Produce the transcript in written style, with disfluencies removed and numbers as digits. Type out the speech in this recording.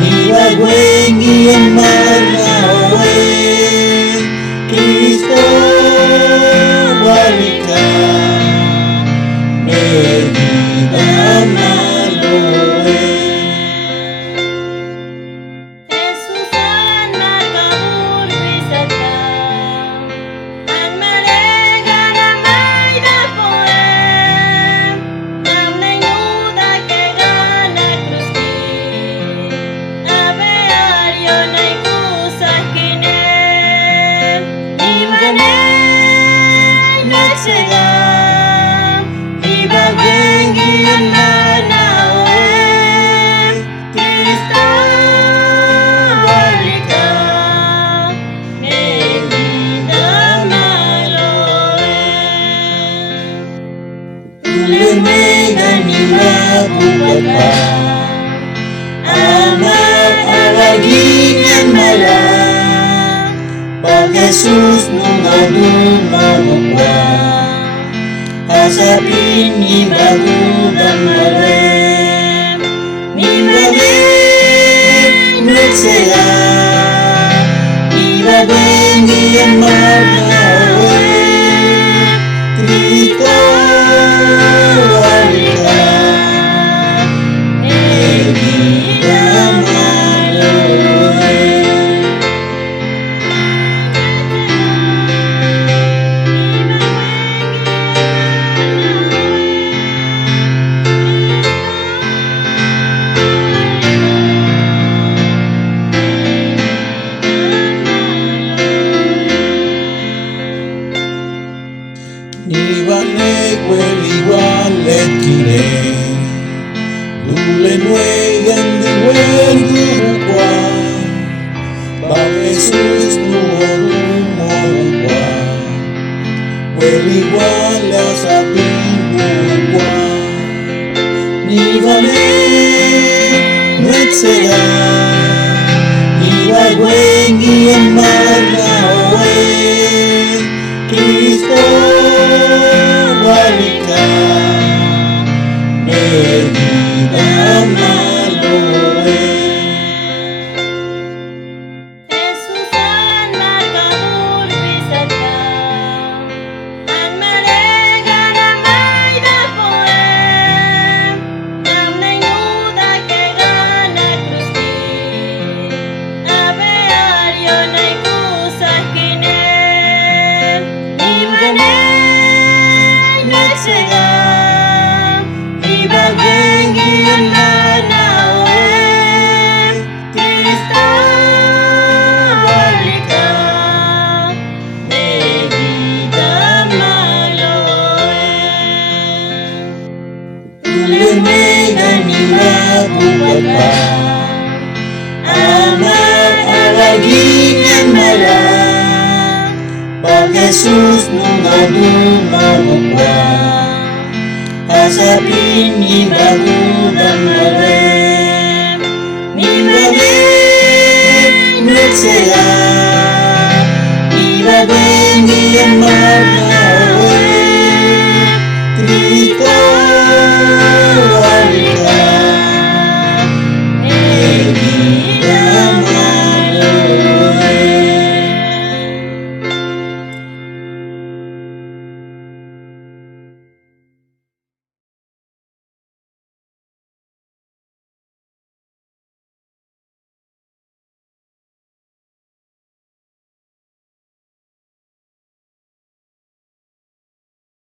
Ibagweng iyan marnawe Kristo balik ka Medida maloe Jesusan nagkaburbisat ka Ang marega na may dapoem Nam nayuda ke ganak ruski Abe aryo nay kusah kinem Ibanay nagsagam Ibagweng iyan manawe Kristo balik ka Medida maloe Lumegan imabubat pa Amat alaginan malang Pag Jesus nung adumabukwa Asapin ibagudan malem Ibagweng nagsaya Ibagweng iyan marnawe Kristo balik ka Medida maloe Ibanek weliwan let kine Lulen wegan diwen gubukwa Bang Jesus nuorumorukwa Weliwan la sa pibukwa Ibanek netsega Ibagweng iyan marnawe Kristo balik ka Medida maloe Jesusan nagkaburbisat ka Ang marega na may dapoem Nam nayuda ke ganak ruski Abe aryo nay kusah kinem Ibanay nagsagam Ibagweng iyan manawe Kristo balik ka Medida maloe Lumegan imabubat pa Amat alaginan malang Pag Jesus nung adumabukwa Asapin ibagudan malem Ibagweng nagsaya Ibagweng iyan marnawe